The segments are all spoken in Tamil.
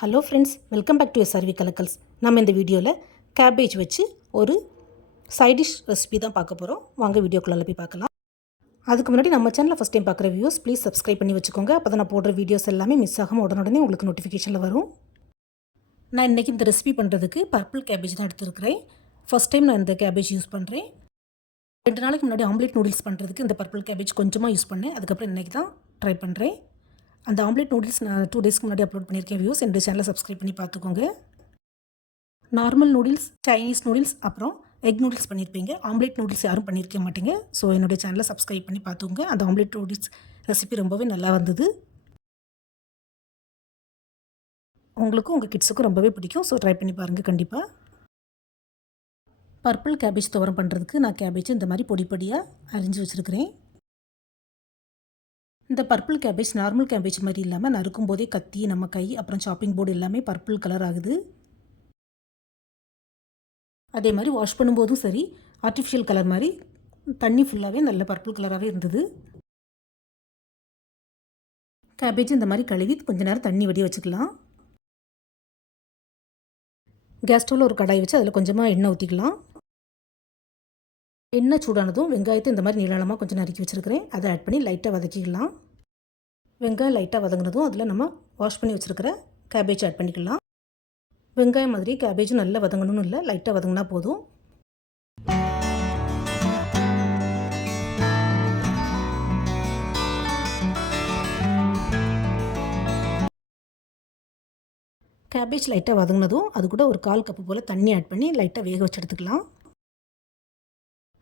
Hello friends welcome back to சர்வி கலக்கல்ஸ் நம்ம இந்த வீடியோவில் கேபேஜ் வச்சு ஒரு சைடிஷ் ரெசிபி தான் பார்க்க போகிறோம் வாங்க வீடியோக்குள்ளே போய் பார்க்கலாம். அதுக்கு முன்னாடி நம்ம சேனலில் ஃபஸ்ட் டைம் பார்க்குற வியூஸ் ப்ளீஸ் சப்ஸ்கிரைப் பண்ணி வச்சுக்கோங்க. அப்போ தான் நான் போடுற வீடியோஸ் எல்லாமே மிஸ் ஆகாமல் உடனுடனே உங்களுக்கு நோட்டிஃபிகேஷனில் வரும். நான் இன்றைக்கி இந்த ரெசிபி பண்ணுறதுக்கு பர்பிள் கேபேஜ் தான் எடுத்துருக்கிறேன். ஃபஸ்ட் டைம் நான் இந்த கேபேஜ் யூஸ் பண்ணுறேன் ரெண்டு நாளைக்கு முன்னாடி ஆம்லேட் நூடுல்ஸ் பண்ணுறதுக்கு இந்த பர்பிள் கேபேஜ் கொஞ்சமாக யூஸ் பண்ணேன். அதுக்கப்புறம் இன்றைக்கி தான் ட்ரை பண்ணுறேன் அந்த ஆம்லேட் நூடுல்ஸ் நான் டூ டேஸ்க்கு முன்னாடி அப்லோட் பண்ணியிருக்கேன் வியூஸ் என்னுடைய சேனலை சப்ஸ்கிரைப் பண்ணி பார்த்துக்கோங்க. நார்மல் நூடுல்ஸ் சைனீஸ் நூடுல்ஸ் அப்புறம் எக் நூடுல்ஸ் பண்ணியிருப்பீங்க. ஆம்லேட் நூடுல்ஸ் யாரும் பண்ணியிருக்க மாட்டீங்க. ஸோ என்னுடைய சேனலை சப்ஸ்கிரைப் பண்ணி பார்த்துக்கோங்க. அந்த ஆம்லேட் நூடுல்ஸ் ரெசிபி ரொம்பவே நல்லா வந்தது. உங்களுக்கும் உங்கள் கிட்ஸுக்கும் ரொம்பவே பிடிக்கும். ஸோ ட்ரை பண்ணி பாருங்கள் கண்டிப்பாக பர்பிள் கேபேஜ் துவரம் பண்ணுறதுக்கு நான் கேபேஜ் இந்த மாதிரி பொடி பொடியாக அரிஞ்சு வச்சுருக்கிறேன். இந்த பர்பிள் கேபேஜ் நார்மல் கேபேஜ் மாதிரி இல்லாமல் நறுக்கும் போதே கத்தி நம்ம கை அப்புறம் சாப்பிங் போர்டு எல்லாமே பர்பிள் கலர் ஆகுது. அதே மாதிரி வாஷ் பண்ணும்போதும் சரி ஆர்டிஃபிஷியல் கலர் மாதிரி தண்ணி ஃபுல்லாகவே நல்ல பர்பிள் கலராகவே இருந்தது. கேபேஜ் இந்த மாதிரி கழுவி கொஞ்ச நேரம் தண்ணி வடி வச்சுக்கலாம். கேஸ் ஸ்டவ்வில் ஒரு கடாய் வச்சு அதில் கொஞ்சமாக எண்ணெய் ஊற்றிக்கலாம் எண்ணெய் சூடானதும் வெங்காயத்தை இந்த மாதிரி நீளமாக கொஞ்சம் நறுக்கி வச்சுருக்கிறேன். அதை ஆட் பண்ணி லைட்டாக வதக்கிக்கலாம். வெங்காயம் லைட்டாக வதங்கினதும் அதில் நம்ம வாஷ் பண்ணி வச்சுருக்கிற கேபேஜ் ஆட் பண்ணிக்கலாம். வெங்காயம் மாதிரி கேபேஜும் நல்லா வதங்கணும்னு இல்லை லைட்டாக வதங்கினா போதும். கேபேஜ் லைட்டாக வதங்கினதும் அது கூட ஒரு கால் கப்பு போல் தண்ணி ஆட் பண்ணி லைட்டாக வேக வச்சு எடுத்துக்கலாம்.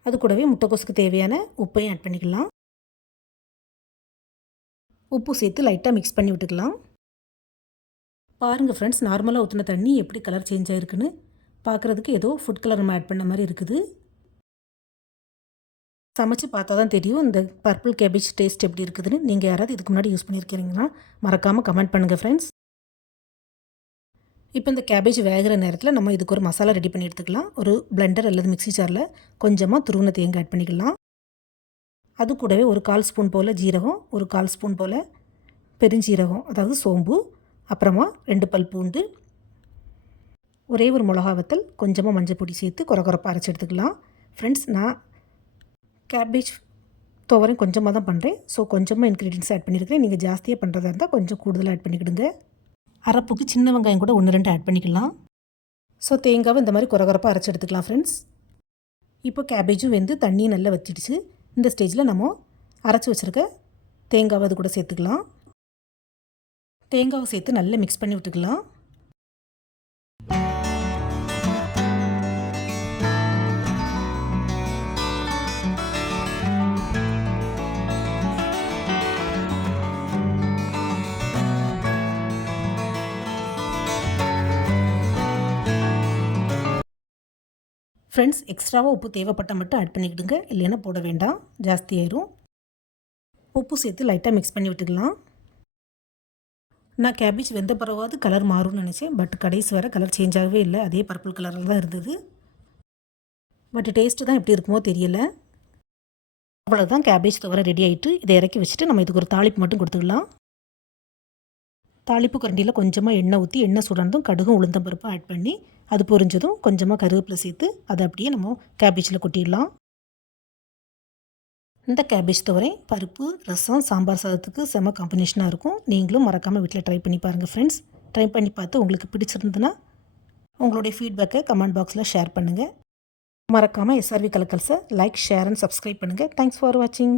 அது கூடவே முட்டைக்கோசுக்கு தேவையான உப்பையும் ஆட் பண்ணிக்கலாம். உப்பு சேர்த்து லைட்டாக மிக்ஸ் பண்ணி விட்டுக்கலாம். பாருங்கள் ஃப்ரெண்ட்ஸ் நார்மலாக ஊற்றின தண்ணி எப்படி கலர் சேஞ்ச் ஆகிருக்குன்னு பார்க்குறதுக்கு ஏதோ ஃபுட் கலர் நம்ம ஆட் பண்ண மாதிரி இருக்குது. சமைச்சு பார்த்தா தான் தெரியும் இந்த பர்பிள் கேபேஜ் டேஸ்ட் எப்படி இருக்குதுன்னு. நீங்கள் யாராவது இதுக்கு முன்னாடி யூஸ் பண்ணியிருக்கிறீங்கன்னா மறக்காமல் கமெண்ட் பண்ணுங்கள் ஃப்ரெண்ட்ஸ் இப்போ இந்த கேபேஜ் வேகிற நேரத்தில் நம்ம இதுக்கு ஒரு மசாலா ரெடி பண்ணி எடுத்துக்கலாம். ஒரு பிளெண்டர் அல்லது மிக்சி ஜாரில் கொஞ்சமாக துருவன தேங்காய் ஆட் பண்ணிக்கலாம். அது கூடவே ஒரு கால் ஸ்பூன் போல் ஜீரகம் ஒரு கால் ஸ்பூன் போல் பெருஞ்சீரகம் அதாவது சோம்பு அப்புறமா ரெண்டு பல் பூண்டு ஒரே ஒரு மிளகா வத்தல் கொஞ்சமாக மஞ்சள் பொடி சேர்த்து குறை அரைச்சி எடுத்துக்கலாம். ஃப்ரெண்ட்ஸ் நான் கேபேஜ் துவரையும் கொஞ்சமாக தான் பண்ணுறேன் ஸோ கொஞ்சமாக இன்க்ரீடியன்ஸ் ஆட் பண்ணியிருக்கிறேன் நீங்கள் ஜாஸ்தியாக பண்ணுறதா இருந்தால் கொஞ்சம் கூடுதலாக ஆட் பண்ணிக்கிடுங்க. அரைப்புக்கு சின்ன வெங்காயம் கூட ஒன்று ரெண்டு ஆட் பண்ணிக்கலாம். ஸோ தேங்காவை இந்த மாதிரி குறகுறப்பாக அரைச்சி எடுத்துக்கலாம் ஃப்ரெண்ட்ஸ் இப்போ கேபேஜும் வெந்து தண்ணியும் நல்லா வச்சிடுச்சு இந்த ஸ்டேஜில் நம்ம அரைச்சி வச்சுருக்க தேங்காவை அது கூட சேர்த்துக்கலாம். தேங்காவை சேர்த்து நல்லா மிக்ஸ் பண்ணி விட்டுக்கலாம். ஃப்ரெண்ட்ஸ் எக்ஸ்ட்ராவாக உப்பு தேவைப்பட்டால் மட்டும் ஆட் பண்ணிக்கிடுங்க. இல்லைன்னா போட வேண்டாம். ஜாஸ்தியாயிரும் உப்பு சேர்த்து லைட்டாக மிக்ஸ் பண்ணி விட்டுக்கலாம். நான் கேபேஜ் வெந்த பிறவாது கலர் மாறும்னு நினச்சேன். பட் கடைசி வர கலர் சேஞ்ச் ஆகவே இல்லை. அதே பர்பிள் கலரில் தான் இருந்தது. பட் டேஸ்ட்டு தான் எப்படி இருக்குமோ தெரியல. அவ்வளோதான் கேபேஜ் தவிர ரெடி ஆகிட்டு இதை இறக்கி வச்சுட்டு நம்ம இதுக்கு ஒரு தாளிப்பு மட்டும் கொடுத்துக்கலாம். தாளிப்பு கரண்டியில் கொஞ்சமாக எண்ணெய் ஊற்றி எண்ணெய் சுடர்ந்தும் கடுகும் உளுந்தம் பருப்பும் ஆட் பண்ணி அது பொரிஞ்சதும் கொஞ்சமாக கருவேப்பிலை சேர்த்து அதை அப்படியே நம்ம கேபேஜில் கொட்டிடலாம். இந்த கேபேஜ் துவரை பருப்பு ரசம் சாம்பார் சாதத்துக்கு செம காம்பினேஷனாக இருக்கும். நீங்களும் மறக்காமல் வீட்டில் ட்ரை பண்ணி பாருங்கள் ஃப்ரெண்ட்ஸ் ட்ரை பண்ணி பார்த்து உங்களுக்கு பிடிச்சிருந்ததுன்னா உங்களுடைய ஃபீட்பேக்கை கமெண்ட் பாக்ஸில் ஷேர் பண்ணுங்கள் மறக்காமல் எஸ்ஆர்வி கலக்கல்ஸை லைக் ஷேர் அண்ட் சப்ஸ்கிரைப் பண்ணுங்கள் தேங்க்ஸ் ஃபார் வாட்சிங்